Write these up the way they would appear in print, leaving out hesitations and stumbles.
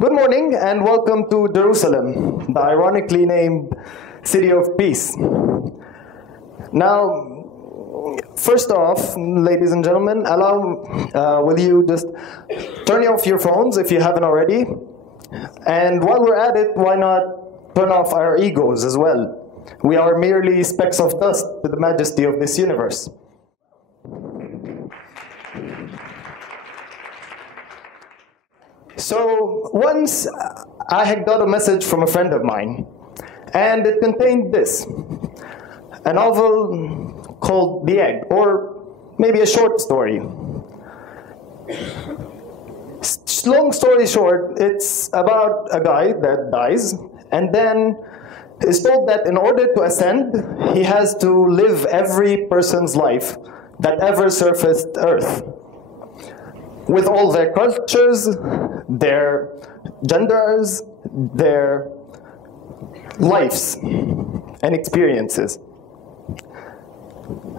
Good morning and welcome to Jerusalem, the ironically named City of Peace. Now, first off, ladies and gentlemen, will you just turn off your phones if you haven't already? And while we're at it, why not turn off our egos as well? We are merely specks of dust to the majesty of this universe. So once I had got a message from a friend of mine, and it contained this, a novel called The Egg, or maybe a short story. Long story short, it's about a guy that dies, and then is told that in order to ascend, he has to live every person's life that ever surfaced Earth, with all their cultures, their genders, their lives and experiences.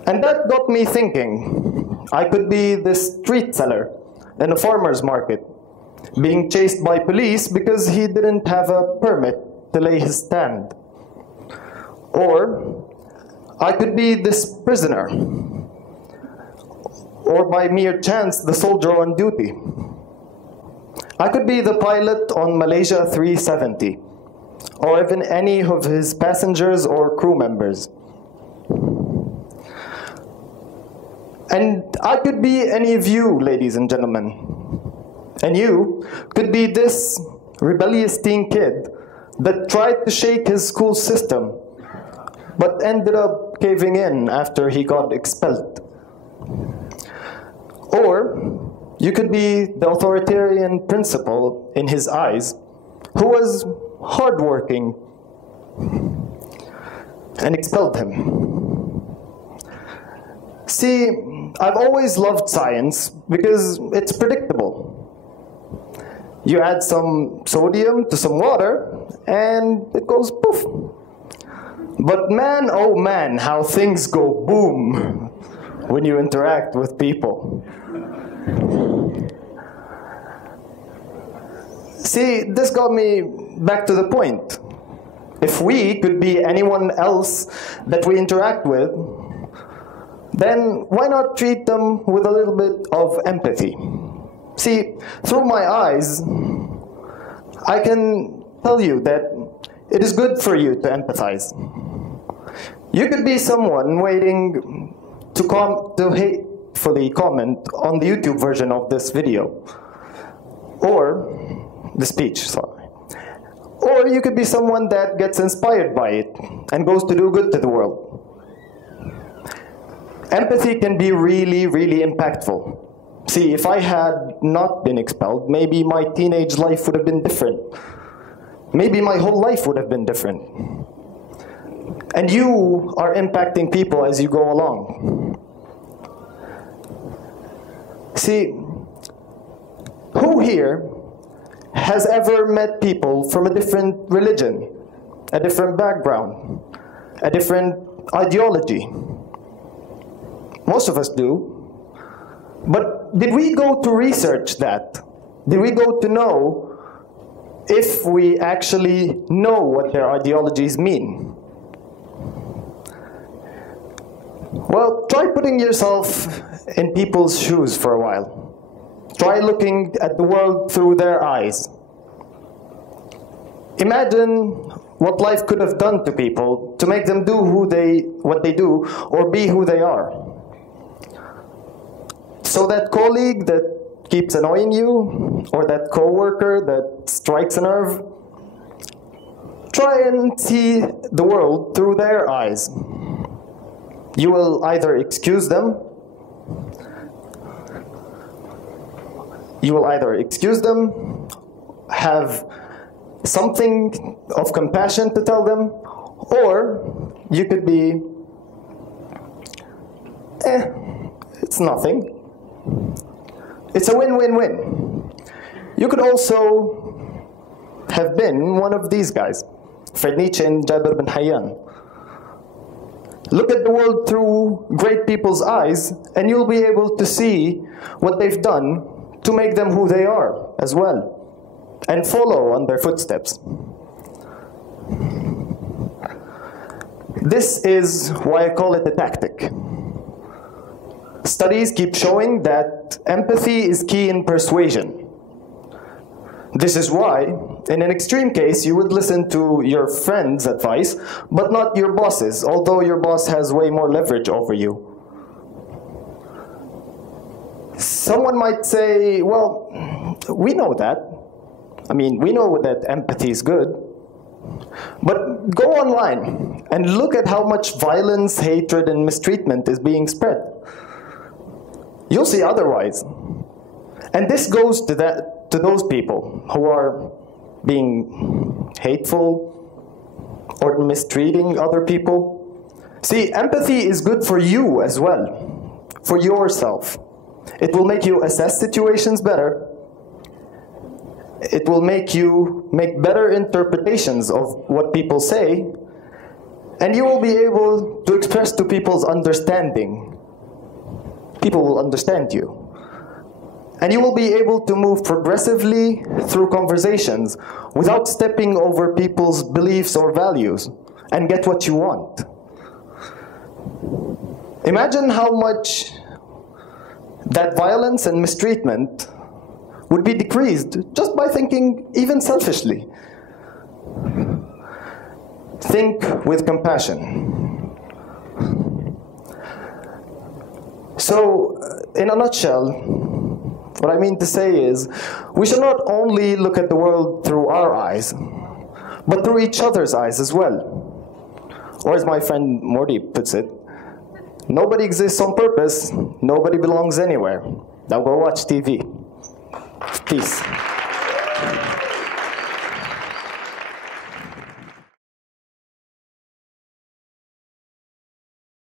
And that got me thinking. I could be this street seller in a farmer's market, being chased by police because he didn't have a permit to lay his stand. Or I could be this prisoner, or by mere chance, the soldier on duty. I could be the pilot on Malaysia 370, or even any of his passengers or crew members. And I could be any of you, ladies and gentlemen. And you could be this rebellious teen kid that tried to shake his school system, but ended up caving in after he got expelled. Or you could be the authoritarian principal in his eyes, who was hardworking and expelled him. See, I've always loved science because it's predictable. You add some sodium to some water and it goes poof. But man, oh man, how things go boom when you interact with people. See, this got me back to the point. If we could be anyone else that we interact with, then why not treat them with a little bit of empathy? See, through my eyes, I can tell you that it is good for you to empathize. You could be someone waiting to hatefully comment on the YouTube version of this video, or the speech, sorry. Or you could be someone that gets inspired by it and goes to do good to the world. Empathy can be really, really impactful. See, if I had not been expelled, maybe my teenage life would have been different. Maybe my whole life would have been different. And you are impacting people as you go along. See, who here has ever met people from a different religion, a different background, a different ideology? Most of us do. But did we go to research that? Did we go to know if we actually know what their ideologies mean? Well, try putting yourself in people's shoes for a while. Try looking at the world through their eyes. Imagine what life could have done to people to make them do what they do or be who they are. So that colleague that keeps annoying you, or that coworker that strikes a nerve, try and see the world through their eyes. You will either excuse them, have something of compassion to tell them, or you could be, it's nothing. It's a win-win-win. You could also have been one of these guys, Fred Nietzsche and Jabir bin Hayyan. Look at the world through great people's eyes, and you'll be able to see what they've done to make them who they are as well. and follow on their footsteps. This is why I call it a tactic. Studies keep showing that empathy is key in persuasion. This is why, in an extreme case, you would listen to your friend's advice, but not your boss's, although your boss has way more leverage over you. Someone might say, well, we know that. I mean, we know that empathy is good. But go online and look at how much violence, hatred, and mistreatment is being spread. You'll see otherwise. And this goes to those people who are being hateful or mistreating other people. See, empathy is good for you as well, for yourself. It will make you assess situations better. It will make you make better interpretations of what people say, and you will be able to express to people's understanding. People will understand you. And you will be able to move progressively through conversations without stepping over people's beliefs or values and get what you want. Imagine how much that violence and mistreatment would be decreased just by thinking even selfishly. Think with compassion. So, in a nutshell, what I mean to say is, we should not only look at the world through our eyes, but through each other's eyes as well. Or as my friend Morty puts it, nobody exists on purpose, nobody belongs anywhere. Now go watch TV. Peace.